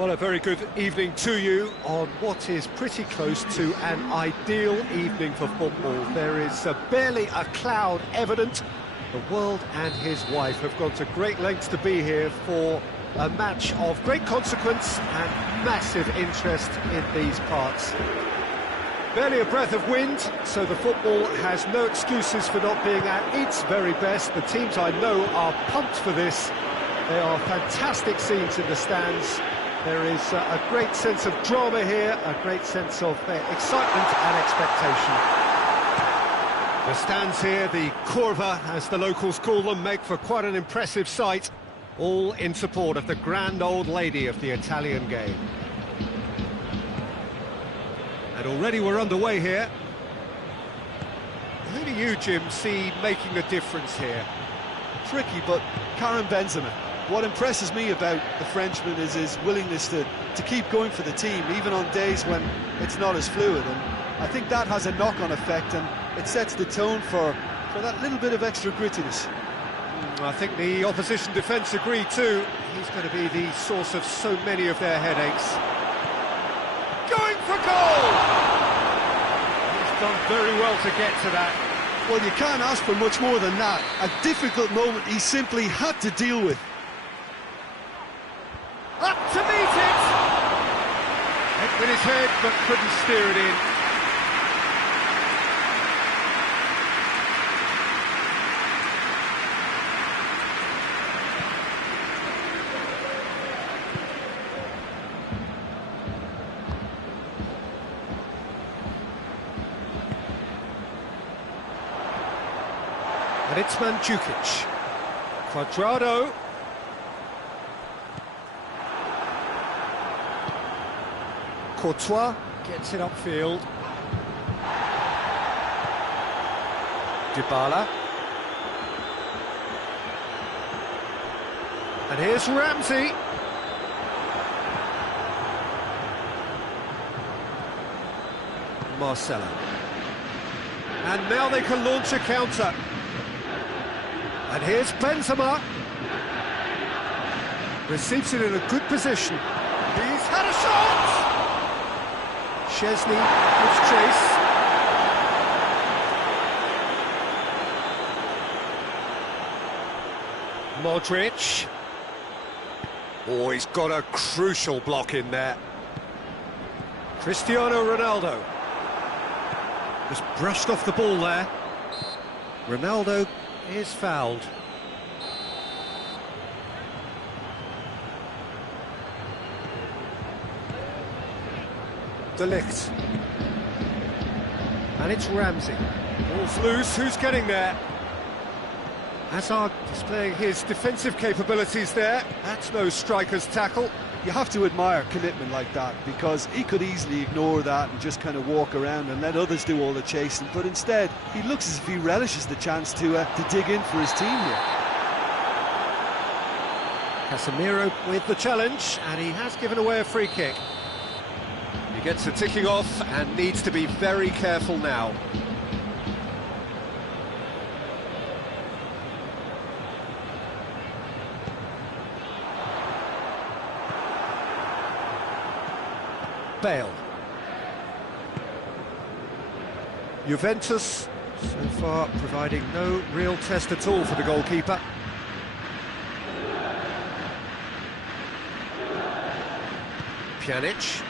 Well, a very good evening to you on what is pretty close to an ideal evening for football. There is barely a cloud evident. The world and his wife have gone to great lengths to be here for a match of great consequence and massive interest in these parts. Barely a breath of wind, so the football has no excuses for not being at its very best. The teams I know are pumped for this. There are fantastic scenes in the stands. There is a great sense of drama here, a great sense of excitement and expectation. The stands here, the curva, as the locals call them, make for quite an impressive sight, all in support of the grand old lady of the Italian game. And already we're underway here. Who do you, Jim, see making a difference here? Tricky, but Karim Benzema. What impresses me about the Frenchman is his willingness to keep going for the team, even on days when it's not as fluid. And I think that has a knock-on effect, and it sets the tone for that little bit of extra grittiness. I think the opposition defence agree too. He's going to be the source of so many of their headaches. Going for goal! He's done very well to get to that. Well, you can't ask for much more than that. A difficult moment he simply had to deal with. Up to meet it! Hit with his head, but couldn't steer it in. And it's Mandzukic. Cuadrado. Courtois gets it upfield. Dybala. And here's Ramsey. Marcelo. And now they can launch a counter. And here's Benzema. Receives it in a good position. He's had a shot! Szczesny gives chase. Modric. Oh, he's got a crucial block in there. Cristiano Ronaldo. Just brushed off the ball there. Ronaldo is fouled. De Ligt. And it's Ramsey. Ball's loose, who's getting there? Hazard displaying his defensive capabilities there. That's no striker's tackle. You have to admire commitment like that, because he could easily ignore that and just kind of walk around and let others do all the chasing, but instead he looks as if he relishes the chance to dig in for his team here. Casemiro with the challenge, and he has given away a free kick. He gets the ticking off and needs to be very careful now. Bale. Juventus, so far, providing no real test at all for the goalkeeper. Pjanic.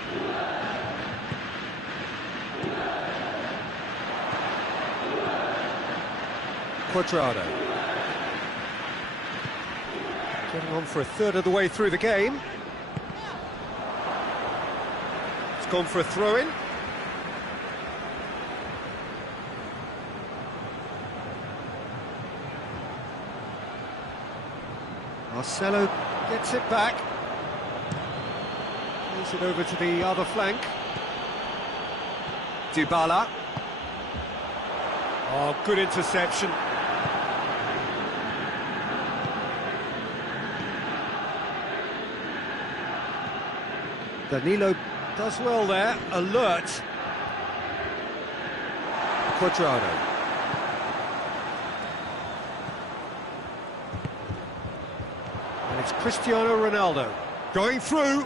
Cuadrado. Getting on for a third of the way through the game. It's gone for a throw-in. Marcelo gets it back. Plays it over to the other flank. Dybala. Oh, good interception. Danilo does well there, alert. Cuadrado. And it's Cristiano Ronaldo going through.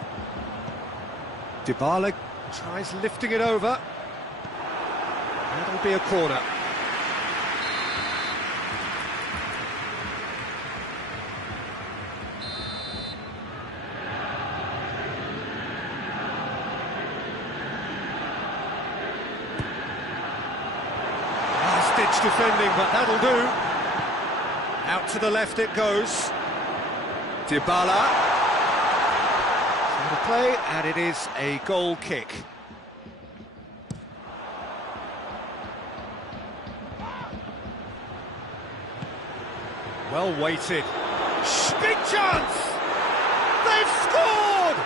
Dybala tries lifting it over. That'll be a corner. Last-ditch defending, but that'll do. Out to the left it goes. Dybala. The play, and it is a goal kick. Well weighted. Big chance! They've scored!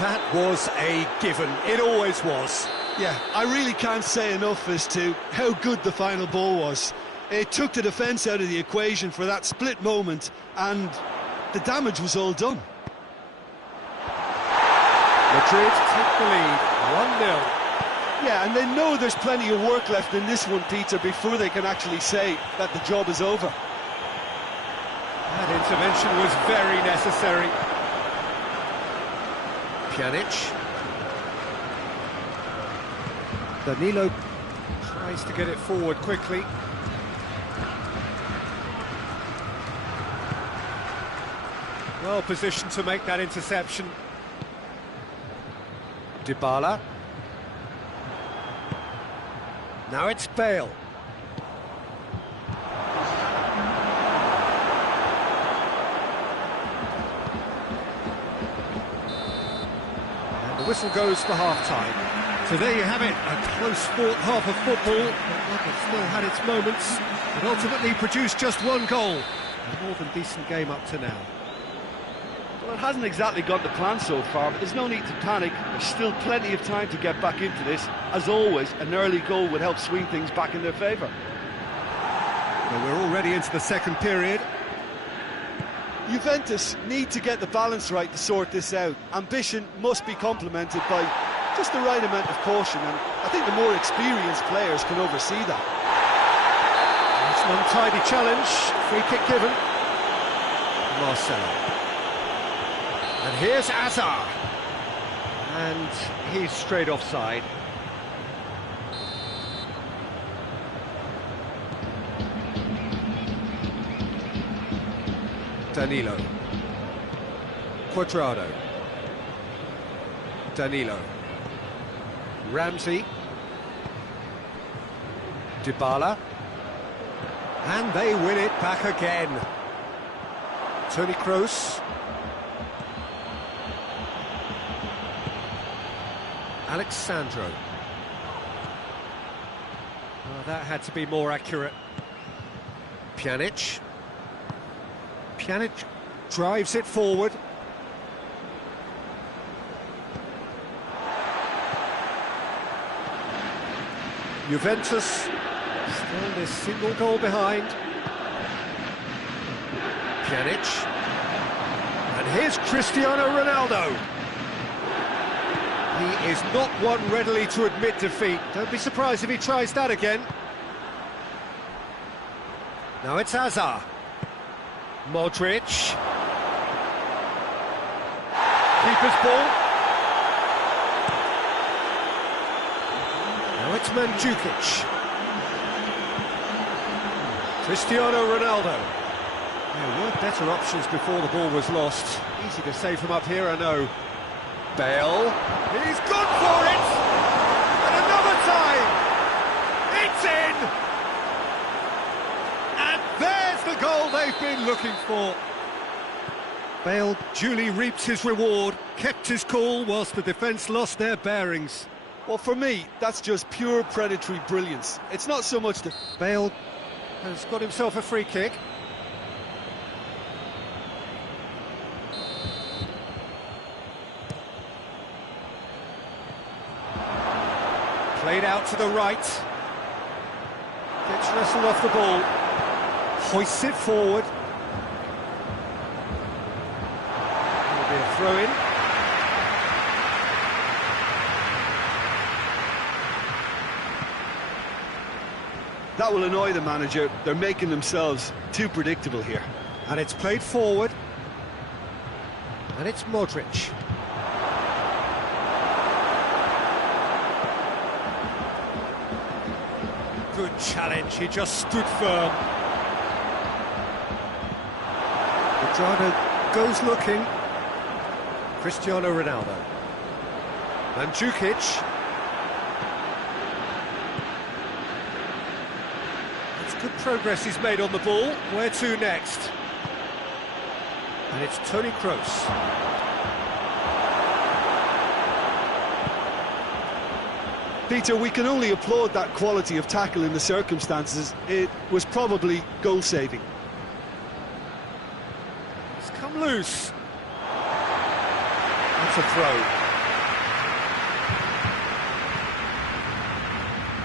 That was a given. It always was. Yeah, I really can't say enough as to how good the final ball was. It took the defence out of the equation for that split moment, and the damage was all done. Madrid take the lead, 1-0. Yeah, and they know there's plenty of work left in this one, Peter, before they can actually say that the job is over. That intervention was very necessary. Pjanic. Danilo tries to get it forward quickly. Well positioned to make that interception. Dybala. Now it's Bale. And the whistle goes for half-time. So there you have it, a close-fought half of football, but one that still had its moments, and ultimately produced just one goal. A more than decent game up to now. Well, it hasn't exactly gone to plan so far, but there's no need to panic. There's still plenty of time to get back into this. As always, an early goal would help swing things back in their favour. Well, we're already into the second period. Juventus need to get the balance right to sort this out. Ambition must be complemented by just the right amount of caution, and I think the more experienced players can oversee that. It's an untidy challenge, free kick given. Marcelo. And here's Hazard. And he's straight offside. Danilo. Cuadrado. Danilo. Ramsey. Dybala. And they win it back again. Toni Kroos. Alexandro. Oh, that had to be more accurate. Pjanic. Pjanic drives it forward. Juventus still this single goal behind. Pjanic. And here's Cristiano Ronaldo. He is not one readily to admit defeat. Don't be surprised if he tries that again. Now it's Hazard. Modric. Keeper's ball. Now it's Mandzukic. Cristiano Ronaldo. There were better options before the ball was lost. Easy to say from up here, I know. Bale. He's gone for it! And another time! It's in! And there's the goal they've been looking for. Bale duly reaps his reward, kept his cool whilst the defence lost their bearings. Well, for me, that's just pure predatory brilliance. It's not so much the... Bale has got himself a free kick. Played out to the right. Gets wrestled off the ball. Hoists it forward. There'll be a throw-in. That will annoy the manager. They're making themselves too predictable here. And it's played forward. And it's Modric. challenge, he just stood firm. Cuadrado goes looking. Cristiano Ronaldo. Mandzukic. It's good progress he's made on the ball. Where to next? And it's Toni Kroos. Peter, we can only applaud that quality of tackle in the circumstances. It was probably goal-saving. It's come loose. That's a throw.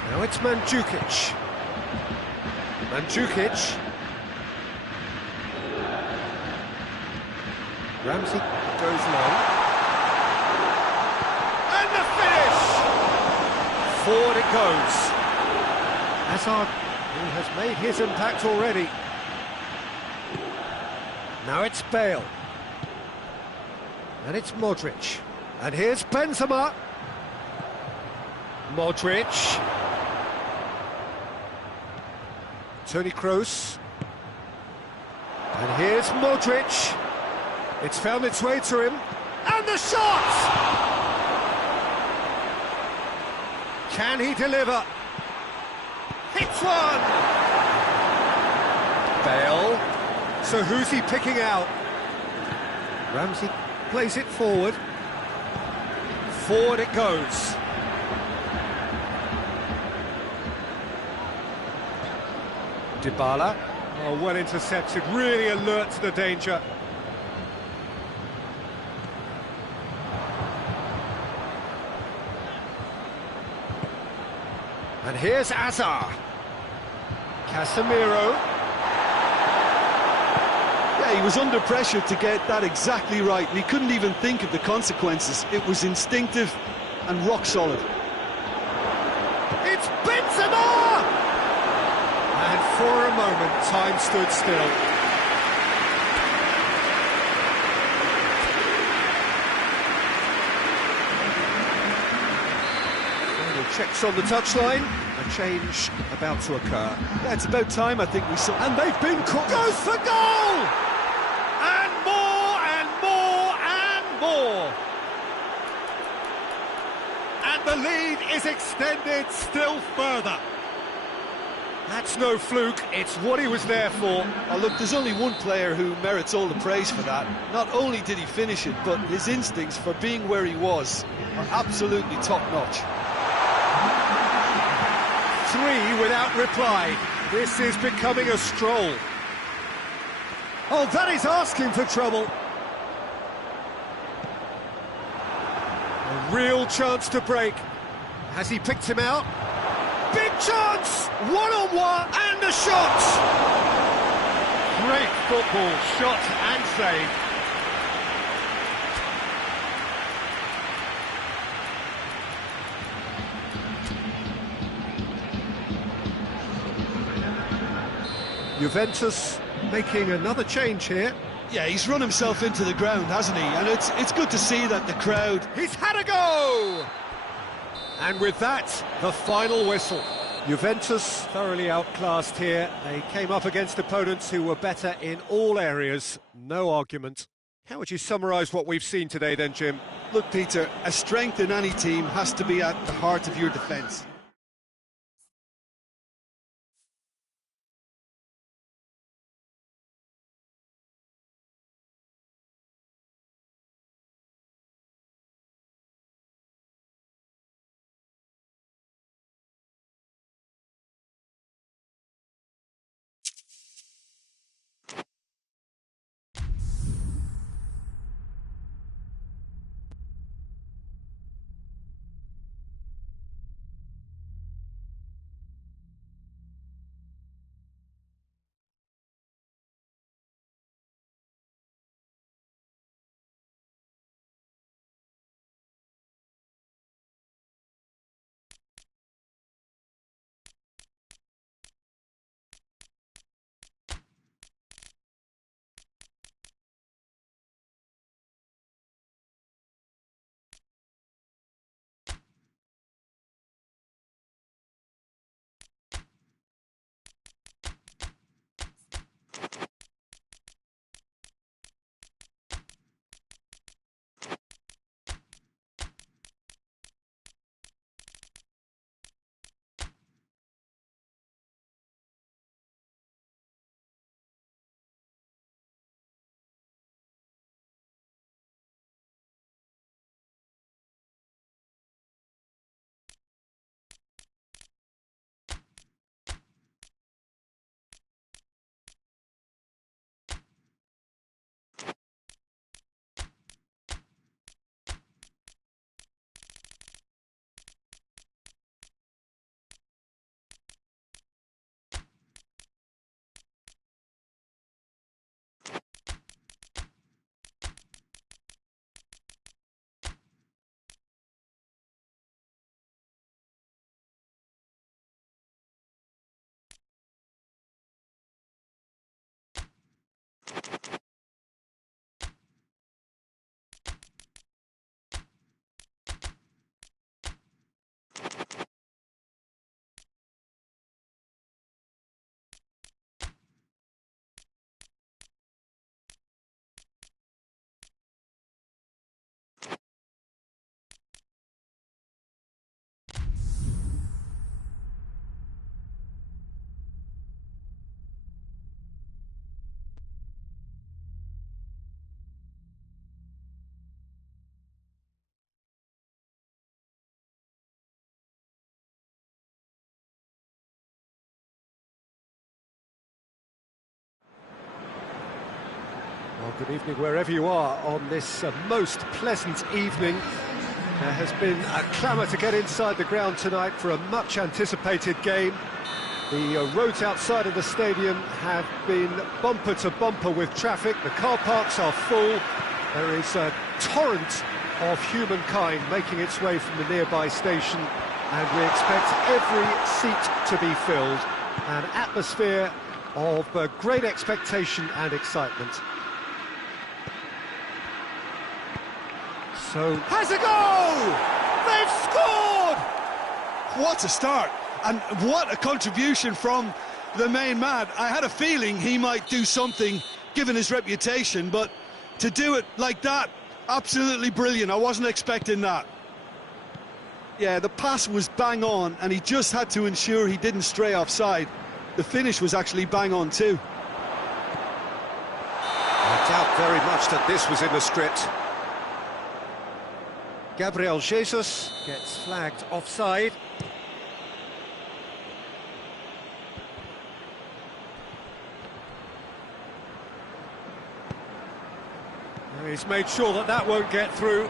Now it's Mandzukic. Mandzukic. Ramsey goes long. And the finish! Forward it goes. Hazard, who has made his impact already. Now it's Bale. And it's Modric. And here's Benzema. Modric. Toni Kroos. And here's Modric. It's found its way to him. And the shot! Can he deliver? Hits one! Bale. So who's he picking out? Ramsey plays it forward. Forward it goes. Dybala. Oh, well intercepted, really alert to the danger. And here's Hazard. Casemiro. Yeah, he was under pressure to get that exactly right, and he couldn't even think of the consequences. It was instinctive and rock solid. It's Benzema! And for a moment, time stood still. Final checks on the touchline. A change about to occur. Yeah, it's about time, I think we saw. And they've been caught. Goes for goal! And more, and more, and more! And the lead is extended still further. That's no fluke, it's what he was there for. Oh, look, there's only one player who merits all the praise for that. Not only did he finish it, but his instincts for being where he was are absolutely top-notch. 3 without reply. This is becoming a stroll. Oh, that is asking for trouble. A real chance to break. Has he picked him out? Big chance! One-on-one, and a shot! Great football, shot and save. Juventus making another change here. Yeah, he's run himself into the ground, hasn't he? And it's good to see that the crowd... He's had a go! And with that, the final whistle. Juventus thoroughly outclassed here. They came up against opponents who were better in all areas. No argument. How would you summarise what we've seen today then, Jim? Look, Peter, a strength in any team has to be at the heart of your defence. Well, good evening wherever you are on this most pleasant evening. There has been a clamour to get inside the ground tonight for a much-anticipated game. The roads outside of the stadium have been bumper to bumper with traffic. The car parks are full. There is a torrent of humankind making its way from the nearby station, and we expect every seat to be filled. An atmosphere of great expectation and excitement. So, has a goal! They've scored! What a start, and what a contribution from the main man. I had a feeling he might do something, given his reputation, but to do it like that, absolutely brilliant. I wasn't expecting that. Yeah, the pass was bang on, and he just had to ensure he didn't stray offside. The finish was actually bang on too. I doubt very much that this was in the script. Gabriel Jesus gets flagged offside. He's made sure that that won't get through.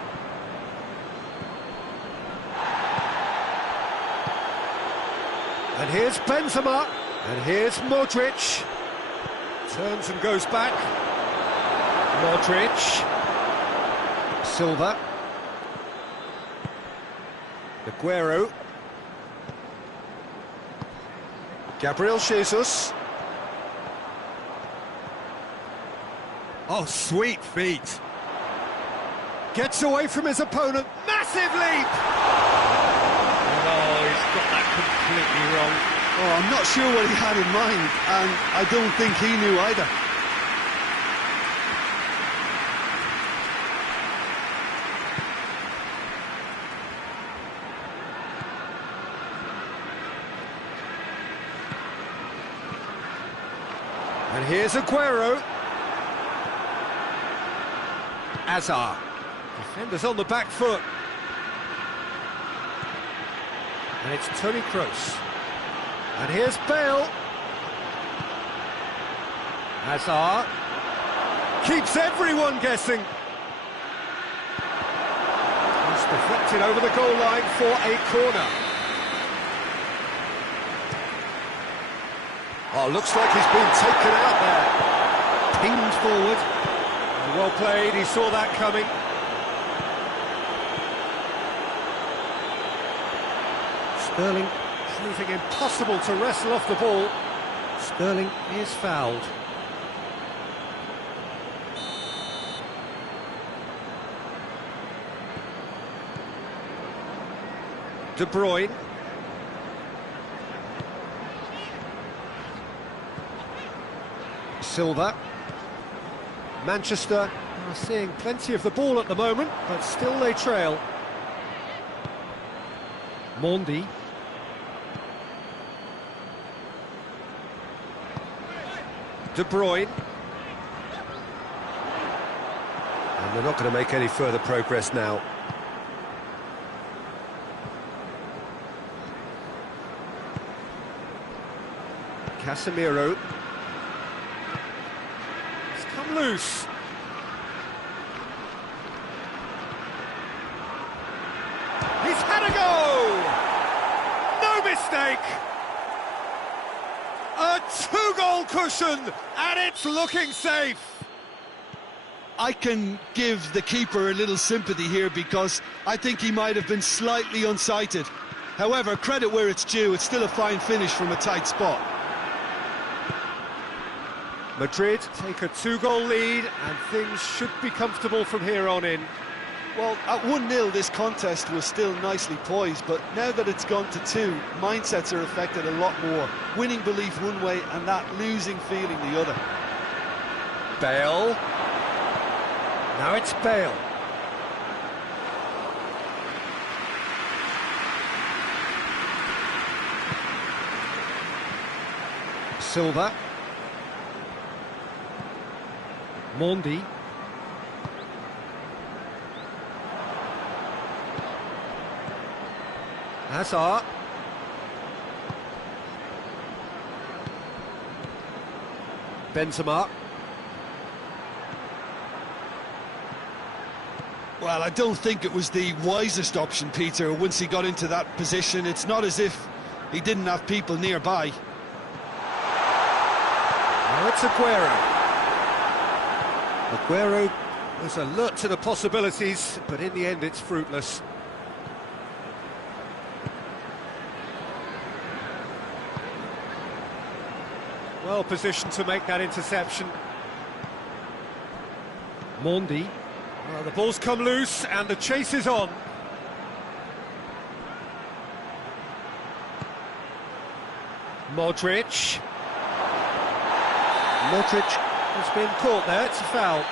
And here's Benzema, and here's Modric. Turns and goes back. Modric. Silva. Aguero. Gabriel Jesus. Oh, sweet feet. Gets away from his opponent. Massive leap! Oh, he's got that completely wrong. Oh, I'm not sure what he had in mind, and I don't think he knew either. And here's Aguero. Hazard. Defenders on the back foot. And it's Toni Kroos. And here's Bale. Hazard. Keeps everyone guessing. He's deflected over the goal line for a corner. Oh, looks like he's been taken out there. Pinged forward. Well played, he saw that coming. Sterling proving impossible to wrestle off the ball. Sterling is fouled. De Bruyne. Silva. Manchester are seeing plenty of the ball at the moment, but still they trail. Mondi. De Bruyne. And they're not going to make any further progress now. Casemiro. It's come loose. He's had a go! No mistake! A two-goal cushion, and it's looking safe. I can give the keeper a little sympathy here because I think he might have been slightly unsighted. However, credit where it's due, it's still a fine finish from a tight spot. Madrid take a 2-goal lead, and things should be comfortable from here on in. Well, at 1-0 this contest was still nicely poised, but now that it's gone to 2, mindsets are affected a lot more. Winning belief one way and that losing feeling the other. Bale. Now it's Bale. Silva. Mondi. Hazard. Benzema. Well, I don't think it was the wisest option, Peter, once he got into that position. It's not as if he didn't have people nearby. Now it's Aguero. Aguero was alert to the possibilities, but in the end it's fruitless. Well positioned to make that interception. Mondi. Well, the ball's come loose and the chase is on. Modric. Modric has been caught there, it's a foul.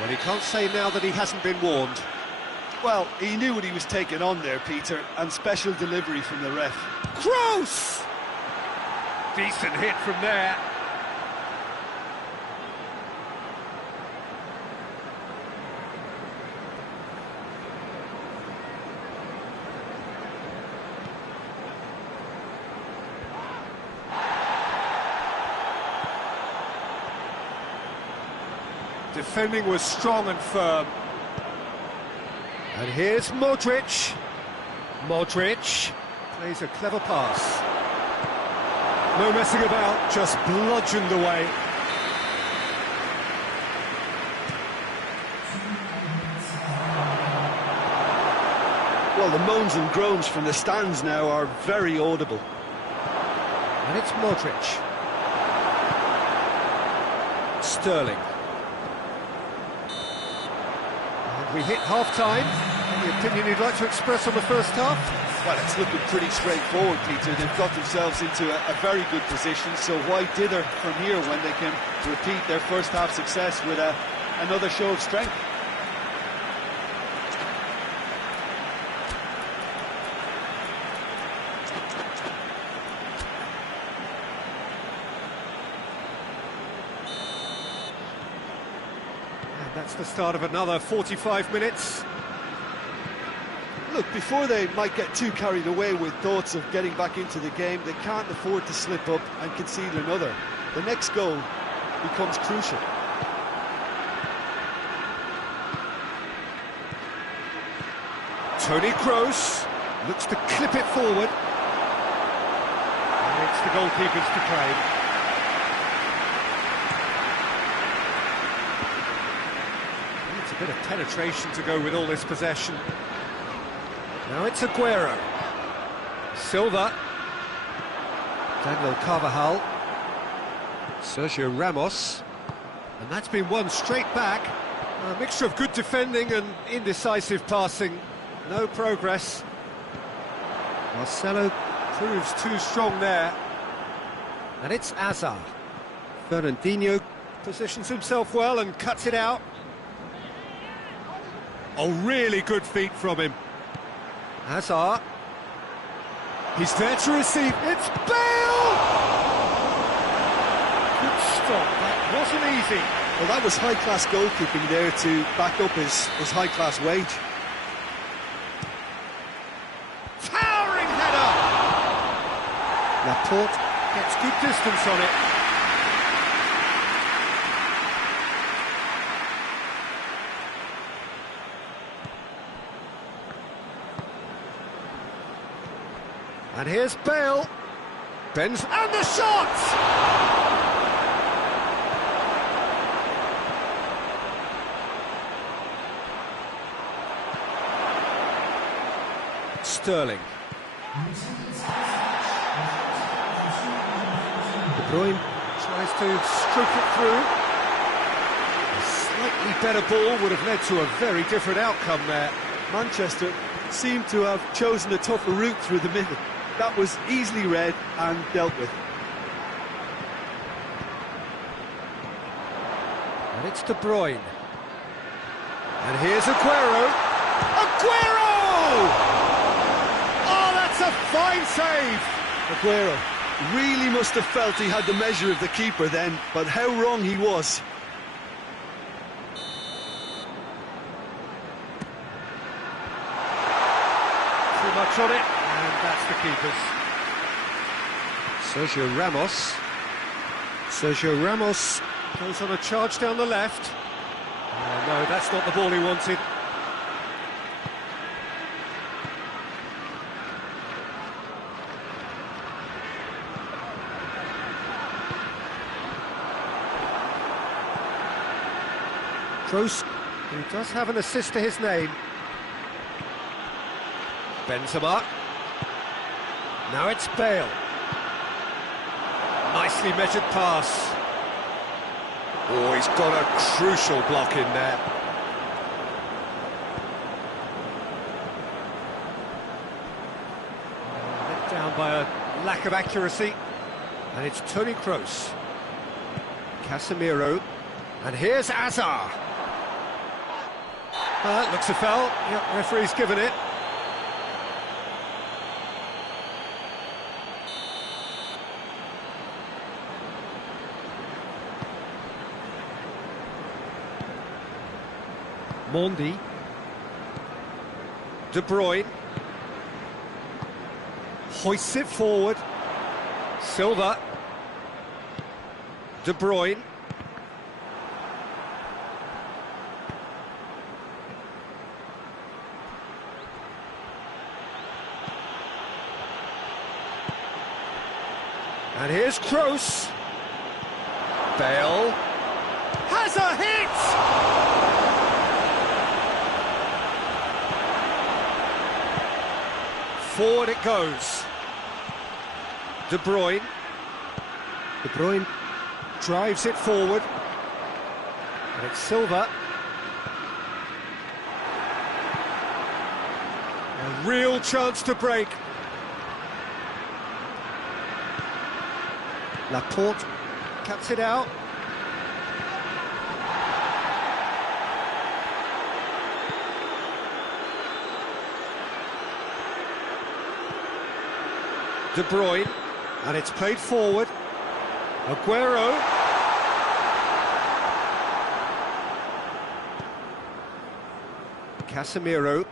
Well, he can't say now that he hasn't been warned. Well, he knew what he was taking on there, Peter, and special delivery from the ref. Kroos! Decent hit from there. Defending was strong and firm. And here's Modric. Modric plays a clever pass. No messing about, just bludgeoned away. Well, the moans and groans from the stands now are very audible. And it's Modric. Sterling. We hit half-time. Any opinion you'd like to express on the first half? Well, it's looking pretty straightforward, Peter. They've got themselves into a very good position, so why dither from here when they can repeat their first half success with another show of strength? That's the start of another 45 minutes. Look, before they might get too carried away with thoughts of getting back into the game, they can't afford to slip up and concede another. The next goal becomes crucial. Toni Kroos looks to clip it forward. And it's the goalkeepers to claim. A bit of penetration to go with all this possession. Now it's Aguero. Silva. Daniel Carvajal. Sergio Ramos. And that's been won straight back. A mixture of good defending and indecisive passing. No progress. Marcelo proves too strong there. And it's Hazard. Fernandinho positions himself well and cuts it out. Oh, really good feet from him. Hazard. He's there to receive. It's Bale! Good stop. That wasn't easy. Well, that was high-class goalkeeping there to back up his high-class wage. Towering header! Laporte gets good distance on it. And here's Bale. Benz and the shot! Sterling. De Bruyne tries to stroke it through. A slightly better ball would have led to a very different outcome there. Manchester seemed to have chosen a tougher route through the middle. That was easily read and dealt with. And it's De Bruyne. And here's Aguero. Aguero! Oh, that's a fine save! Aguero really must have felt he had the measure of the keeper then, but how wrong he was. Too much on it, and that's the keeper's. Sergio Ramos. Sergio Ramos goes on a charge down the left. Oh, no, that's not the ball he wanted. Kroos, who does have an assist to his name. Benzema. Now it's Bale. Nicely measured pass. Oh, he's got a crucial block in there. Let down by a lack of accuracy. And it's Toni Kroos. Casemiro. And here's Hazard. That looks a foul. Yep, referee's given it. Mendy. De Bruyne. Hoists it forward. Silva. De Bruyne. And here's Kroos. Bale. Has a hit! Forward it goes. De Bruyne. De Bruyne drives it forward. And it's Silva. A real chance to break. Laporte cuts it out. De Bruyne, and it's played forward. Aguero. Casemiro.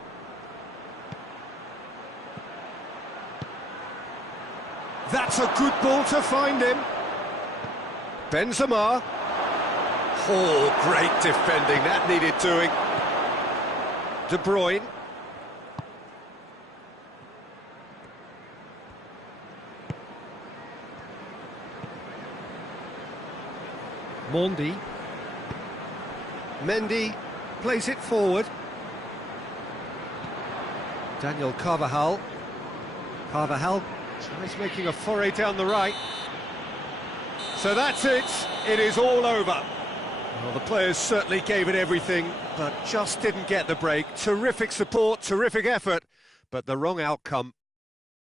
That's a good ball to find him. Benzema. Oh, great defending, that needed doing. De Bruyne. Mendy plays it forward. Daniel Carvajal. Carvajal tries making a foray down the right. So that's it. It is all over. Well, the players certainly gave it everything, but just didn't get the break. Terrific support, terrific effort, but the wrong outcome.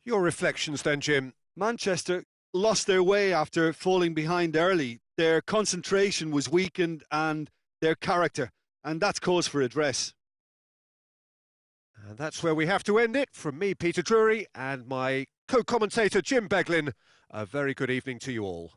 Your reflections then, Jim? Manchester lost their way after falling behind early. Their concentration was weakened and their character, and that's cause for address. And that's where we have to end it. From me, Peter Drury, and my co-commentator, Jim Beglin, a very good evening to you all.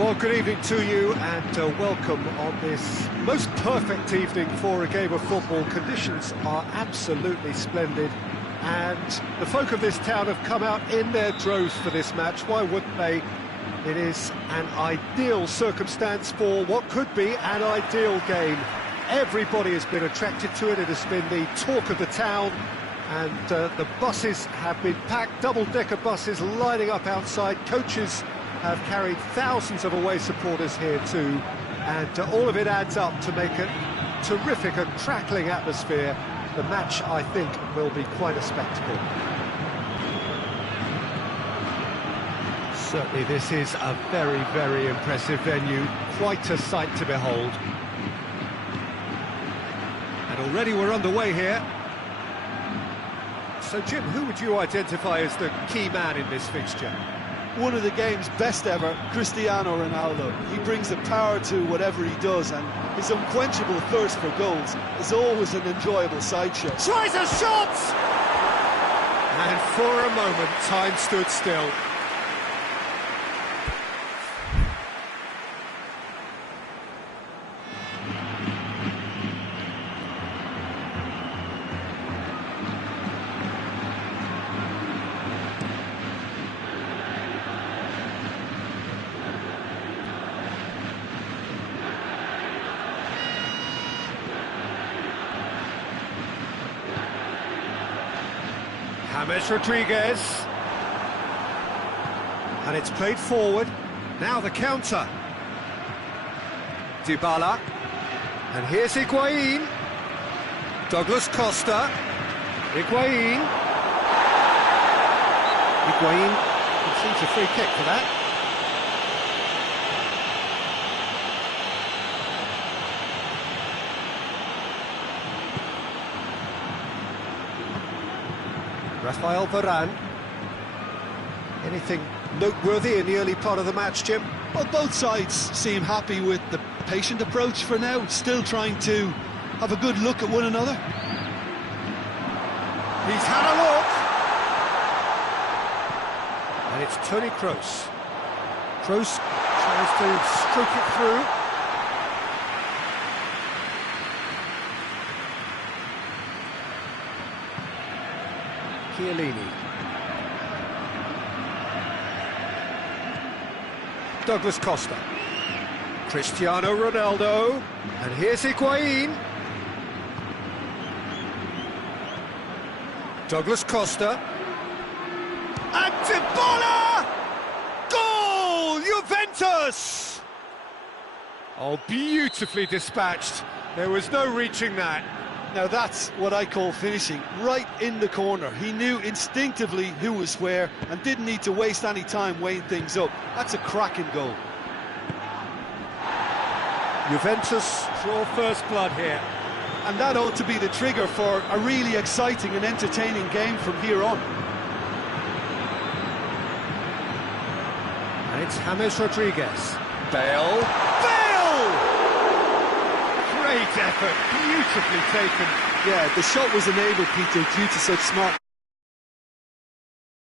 Well, good evening to you and welcome on this most perfect evening for a game of football. Conditions are absolutely splendid and the folk of this town have come out in their droves for this match. Why wouldn't they? It is an ideal circumstance for what could be an ideal game. Everybody has been attracted to it. It has been the talk of the town, and the buses have been packed, double-decker buses lining up outside. Coaches have carried thousands of away supporters here too, and all of it adds up to make a terrific and crackling atmosphere. The match, I think, will be quite a spectacle. Certainly this is a very, very impressive venue, quite a sight to behold. And already we're underway here. So Jim, who would you identify as the key man in this fixture? One of the game's best ever, Cristiano Ronaldo. He brings the power to whatever he does, and his unquenchable thirst for goals is always an enjoyable sideshow. Tries a shot! And for a moment, time stood still. James Rodriguez, and it's played forward. Now the counter. Dybala, and here's Higuain. Douglas Costa. Higuain conceives a free kick for that. Rafael Varane. Anything noteworthy in the early part of the match, Jim? Well, both sides seem happy with the patient approach for now, still trying to have a good look at one another. He's had a look! And it's Toni Kroos. Kroos tries to stroke it through. Chiellini. Douglas Costa. Cristiano Ronaldo. And here's Higuain. Douglas Costa. And Dybala! Goal! Juventus! Oh, beautifully dispatched. There was no reaching that. Now that's what I call finishing, right in the corner. He knew instinctively who was where and didn't need to waste any time weighing things up. That's a cracking goal. Juventus draw first blood here. And that ought to be the trigger for a really exciting and entertaining game from here on. And it's James Rodriguez. Bale. Bale! Great effort, beautifully taken. Yeah, the shot was enabled, Peter, due to such smart